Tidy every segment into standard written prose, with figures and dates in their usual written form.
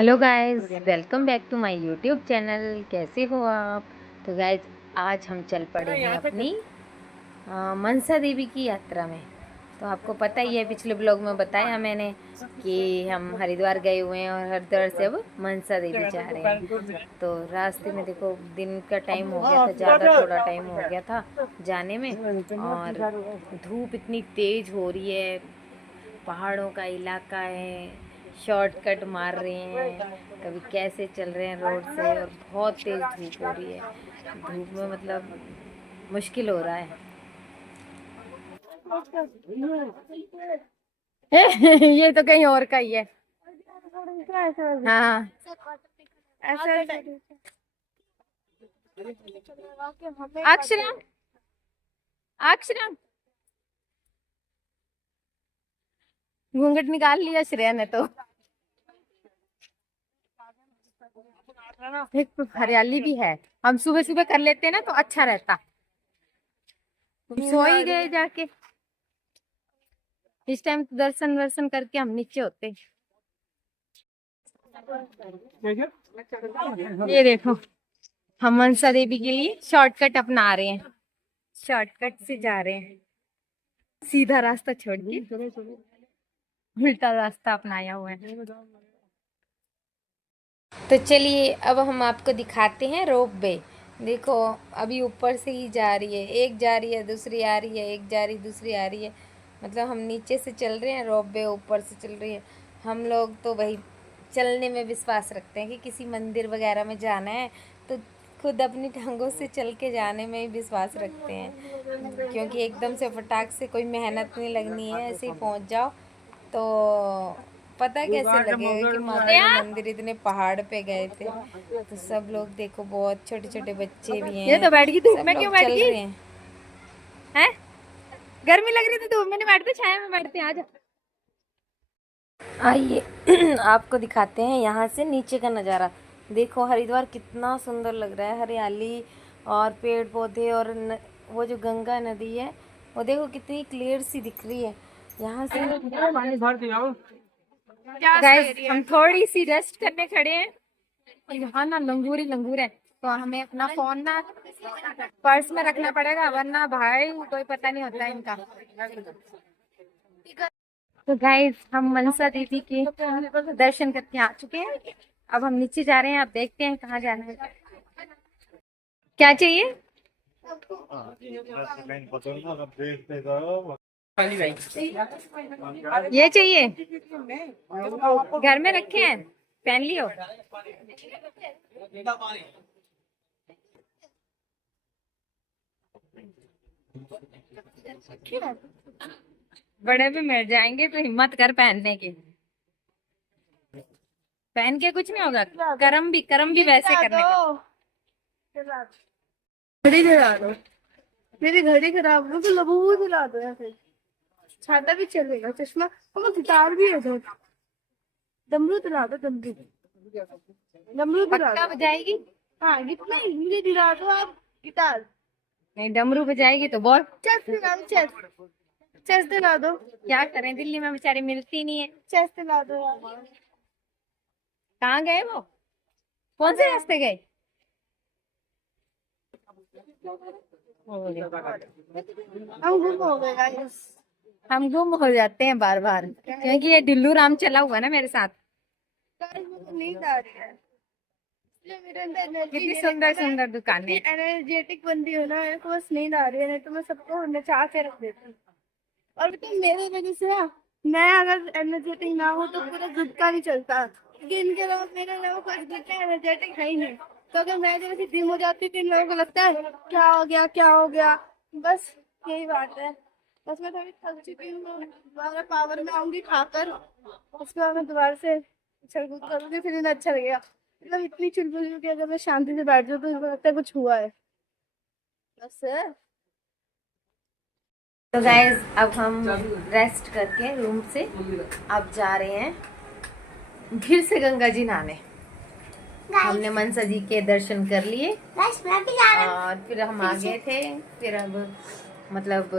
Hello guys, welcome back to my YouTube channel. कैसे हो आप? तो गाइस, आज हम चल पड़े हैं अपनी मनसा देवी की यात्रा में। तो आपको पता ही है, पिछले ब्लॉग में बताया मैंने कि हम हरिद्वार गए हुए हैं और हरिद्वार से अब मनसा देवी जा रहे हैं। तो रास्ते में देखो, दिन का टाइम हो गया था, ज़्यादा थोड़ा टाइम हो गया था जाने में, और धूप इतनी तेज़ हो रही है। पहाड़ों का इलाका है, शॉर्टकट मार रहे हैं, कभी कैसे चल रहे हैं रोड से, और बहुत तेज़ धूप हो रही है। धूप में मतलब मुश्किल हो रहा है। ये तो कहीं और का ही है। हाँ, अक्षरम अक्षरम घूंघट निकाल लिया श्रेया ने तो। एक हरियाली भी है, हम सुबह सुबह कर लेते हैं ना तो अच्छा रहता। तुम सो ही गए जाके। इस टाइम तो दर्शन वर्शन करके हम नीचे होते। ये देखो, हम मनसा देवी के लिए शॉर्टकट अपना रहे हैं, शॉर्टकट से जा रहे हैं, सीधा रास्ता छोड़ के उल्टा रास्ता अपनाया हुआ है। तो चलिए, अब हम आपको दिखाते हैं रोप वे। देखो, अभी ऊपर से ही जा रही है, एक जा रही है दूसरी आ रही है, एक जा रही दूसरी आ रही है। मतलब हम नीचे से चल रहे हैं, रोप वे ऊपर से चल रही है। हम लोग तो भाई चलने में विश्वास रखते हैं कि किसी मंदिर वगैरह में जाना है तो खुद अपनी टांगों से चल के जाने में ही विश्वास रखते हैं, क्योंकि एकदम से फटाक से कोई मेहनत नहीं लगनी है, ऐसे ही पहुंच जाओ। तो पता कैसे लगेगा कि माता के मंदिर इतने पहाड़ पे गए थे। तो सब लोग देखो, बहुत छोटे छोटे बच्चे भी हैं। ये तो बैठ गई धूप में, क्यों बैठ गई हैं? गर्मी लग रही थी, धूप में नहीं बैठते, छाया में बैठते हैं। आज आइए आपको दिखाते हैं यहाँ से नीचे का नज़ारा। देखो, हरिद्वार कितना सुंदर लग रहा है, हरियाली और पेड़ पौधे, और वो जो गंगा नदी है वो देखो कितनी क्लियर सी दिख रही है यहाँ से। गाइस, हम थोड़ी सी रेस्ट करने खड़े हैं। यहाँ ना लंगूर है, तो हमें अपना फोन ना पर्स में रखना पड़ेगा, वरना भाई कोई पता नहीं होता इनका। तो गाइस, हम मनसा देवी के दर्शन करके आ चुके हैं। अब हम नीचे जा रहे हैं, अब देखते हैं कहाँ जाना है। क्या चाहिए? ये चाहिए, घर में रखे हैं, पहन लियो। बड़े भी मिल जाएंगे तो हिम्मत कर पहनने की। पहन के कुछ नहीं होगा, कर्म भी वैसे करने का। घड़ी दिला दो, मेरी घड़ी खराब हो तो लबू दिला दो या फिर छाता भी चलेगा, चश्मा और गिटार भी है। डमरू दिला दो, डमरू डमरू दिला दो। बजाएगी? हाँ, नहीं मुझे दिला दो आप गिटार। नहीं, डमरू बजाएगी तो बोल। चेस दिला दो, चेस चेस दिला दो। क्या करें, दिल्ली में बेचारी मिलती नहीं है। चेस दिला दो यार। कहाँ गए वो? कौन से रास्ते गए? हम गुम हो गए गाइस। हम गुम हो जाते हैं बार बार, क्योंकि ये दिल्लू राम चला हुआ ना मेरे साथ। नींद आ रही है, मेरे अंदर एनर्जी। कितनी सुंदर सुंदर दुकानें। एनर्जेटिक बंदी हो ना, मेरे को बस नींद आ रही है, नहीं तो मैं सबको नचा के रख देती हूँ। और तो मेरे वजह से ना, मैं अगर एनर्जेटिक ना हो तो पूरा ग्रुप का नहीं चलता, क्योंकि इनके अलावा मेरे अलावा कोई ग्रुप में एनर्जेटिक है ही नहीं। तो अगर मैं जैसे डिम हो जाती तो इन लोगों को लगता है क्या हो गया क्या हो गया। बस यही बात है। बस मैं थोड़ी थक चुकी हूँ, दोबारा पावर में आऊंगी खाकर, उसके बाद मैं दोबारा से उछल कूद करूंगी, फिर इन्हें अच्छा लगेगा। मतलब इतनी चुलबुल कि अगर मैं शांति से बैठ जाऊँ तो इनको लगता है कुछ हुआ है। बस तो गाइज, अब हम रेस्ट करके रूम से अब जा रहे हैं फिर से गंगा जी नहाने। हमने मनसा जी के दर्शन कर लिए और फिर हम आ गए थे। फिर अब मतलब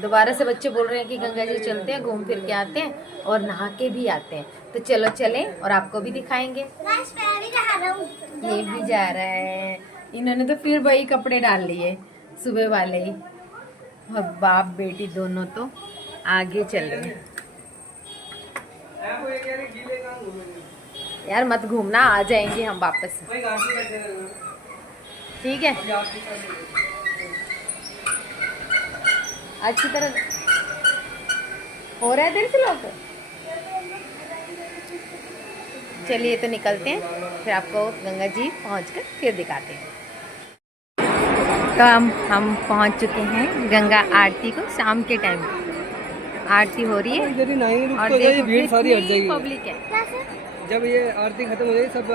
दोबारा से बच्चे बोल रहे हैं कि गंगा जी चलते हैं, घूम फिर के आते हैं और नहा के भी आते हैं। तो चलो चलें और आपको भी दिखाएंगे। ये भी जा रहा है। इन्होंने तो फिर वही कपड़े डाल लिए सुबह वाले ही, और बाप बेटी दोनों तो आगे चल रहे हैं। यार मत घूमना, आ जाएंगे हम वापस। ठीक है, अच्छी तरह हो रहा है तेरे से लोग। चलिए तो निकलते हैं, फिर आपको गंगा जी पहुंचकर फिर दिखाते हैं। तो हम पहुंच चुके हैं गंगा आरती को। शाम के टाइम आरती हो रही है और देखो भीड़ सारी हट जाएगी। पब्लिक है। जब ये आरती खत्म हो जाएगी सब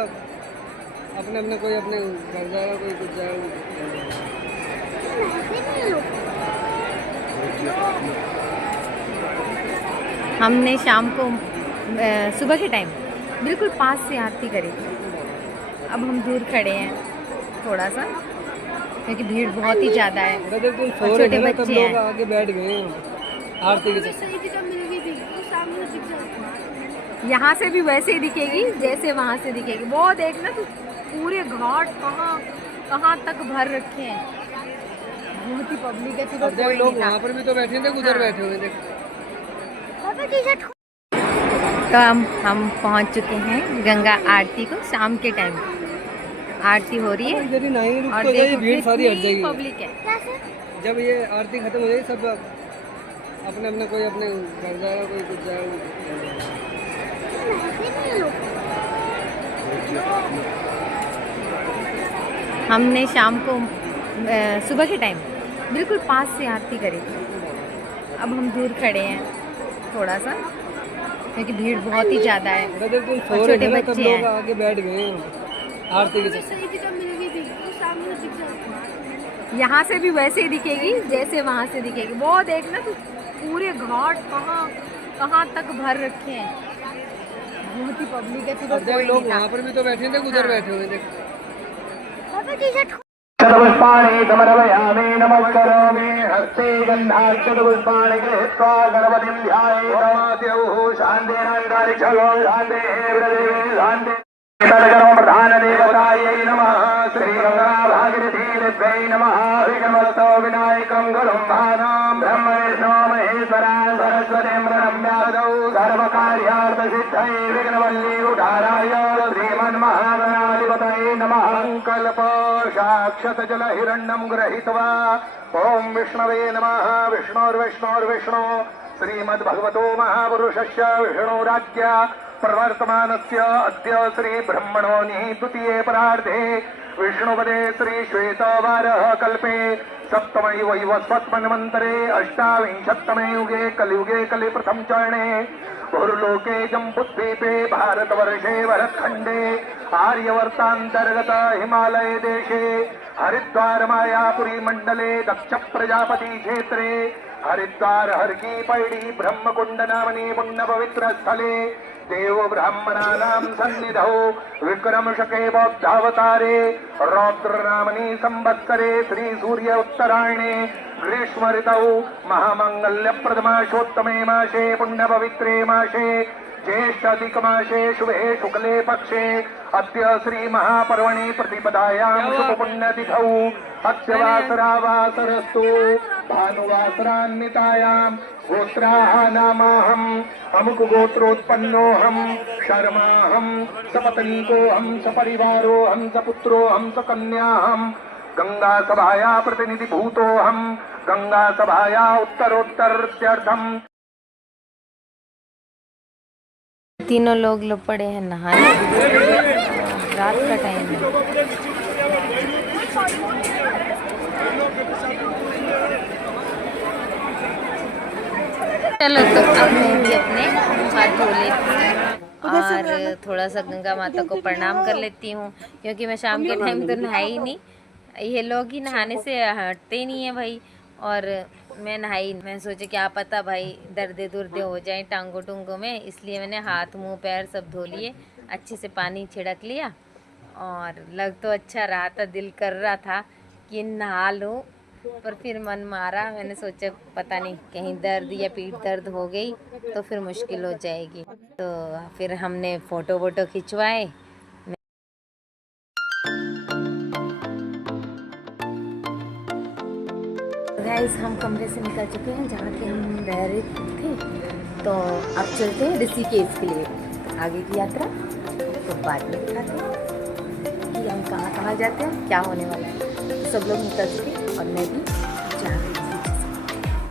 अपने अपने, कोई अपने घर जाएगा, कोई कुछ जाएगा। हमने शाम को सुबह के टाइम बिल्कुल पास से आरती करी। अब हम दूर खड़े हैं थोड़ा सा, क्योंकि भीड़ बहुत ही ज़्यादा है और छोटे बच्चे हैं। आगे बैठ गए हैं आरती के साथ। यहाँ से भी वैसे ही दिखेगी जैसे वहाँ से दिखेगी। वो देखना तो पूरे घाट कहाँ तक भर रखे हैं, बहुत ही पब्लिक है। सुबह कोई लोग नहीं था। वहाँ पर भी तो बैठे थे, उधर बैठे हुए थे। तो हम पहुँच चुके हैं गंगा आरती को। शाम के टाइम आरती हो रही है और देखो भीड़ सारी हट जाएगी। पब्लिक है। जब ये आरती खत्म हो जाएगी सब अपने अपने, कोई अपने घर जाएगा, कोई कुछ जाएगा। हमने शाम को सुबह के टाइम बिल्कुल पास से आरती करी। अब हम दूर खड़े हैं थोड़ा सा, क्योंकि भीड़ बहुत ही ज़्यादा है और छोटे बच्चे हैं। आगे बैठ गए हैं आरती के साथ। यहाँ से भी वैसे ही दिखेगी जैसे वहाँ से दिखेगी। वो देखना तो पूरे घाट कहाँ तक भर रखे हैं, बहुत ही पब्लिक है। सुबह कोई लोग नहीं था। वहाँ पर भी तो बैठे थे, उधर बैठे हुए थे। चतुष्पाणि समर्पयामि नमस्करोमि हस्ते गन्धाक्षतपुष्पाणि गृहीत्वा गणपतिं ध्यायेत् शान्तिरन्तरिक्षगो शान्तिः प्रदेवे शान्तिः तदकर्म प्रधानदेवतायै नमः श्रीगङ्गाभागीरथीदेव्यै नमः विघ्नहस्तो विनायकं गुरुं ब्रह्म विष्णु महेश्वरा सरस्वतीं प्रणम्यादौ सर्वकार्यार्थसिद्धये विघ्नवल्ली उद्धाराय श्रीमन्महागणाधिपतये नमः। सङ्कल्प साक्षात् गृहीत्वा ॐ विष्णवे नमः। विष्णोर्विष्णोर्विष्णो श्रीमद्भगवतो महापुरुषस्य विष्णुराज्ञा प्रवर्तमानस्य अद्य श्री ब्रह्मणोनि द्वितीये परार्धे विष्णुपदे श्री श्वेतवारः कल्पे सप्तमे वैवस्वत्मन्वन्तरे अष्टाविंशत्तमे युगे कलियुगे कलिप्रथम चरणे भूर्लोके जम्बुद्वीपे भारतवर्षे भरतखण्डे आर्यवर्तान्तर्गत हिमालय देशे हरिद्वार मायापुरी मंडले दक्ष प्रजापति क्षेत्रे हरिद्वार हरकी पैड़ी ब्रह्मकुंड नामनी पुण्य पवित्र स्थले देव ब्राह्मणानां सन्निधौ विक्रम शके बौद्धावतारे रौद्र नामनी संवत्सरे श्री सूर्य उत्तरायणे ग्रीष्म ऋतौ महामंगल्य प्रथमाशोत्तमे मासे पुण्य पवित्रे मासे ज्येष्ठ अधिक मासे शुभे शुक्ले पक्षे अद्य श्री महापर्वणि प्रतिपदायां शुभ पुण्यतिथौ अद्य वासरावासरस्तु भानुवासरान्वितायां गोत्राः नामाहम् अमुक गोत्रोत्पन्नोऽहम् शर्माहम् सपत्नीकोऽहम् सपरिवारोऽहम् सपुत्रोऽहम् सकन्याहम् गंगा सभाया प्रतिनिधिभूतोऽहम् गंगा सभाया उत्तरोत्तरत्यर्थम्। तीनों लोग पड़े हैं नहाने। रात का टाइम है। चलो तो अब मैं भी अपने हाथ धो लेती हूँ और थोड़ा सा गंगा माता को प्रणाम कर लेती हूँ, क्योंकि मैं शाम के टाइम तो नहाई ही नहीं। ये लोग ही नहाने से हटते ही नहीं है भाई, और मैं नहाई। मैं सोचे क्या पता भाई दर्दे दुर्दे हो जाए टांगों टूंगों में, इसलिए मैंने हाथ मुंह पैर सब धो लिए, अच्छे से पानी छिड़क लिया और लग तो अच्छा रहा था। दिल कर रहा था कि नहा लूँ, पर फिर मन मारा, मैंने सोचा पता नहीं कहीं दर्द या पीठ दर्द हो गई तो फिर मुश्किल हो जाएगी, तो फिर हमने फ़ोटो वोटो खिंचवाए। गाइस हम कमरे से निकल चुके हैं जहाँ के हम रह रहे थे, तो अब चलते हैं ऋषिकेश के लिए आगे की यात्रा। तो बाद में दिखाते हैं कि हम कहाँ कहाँ जाते हैं, क्या होने वाला है। तो सब लोग निकल चुके और मैं भी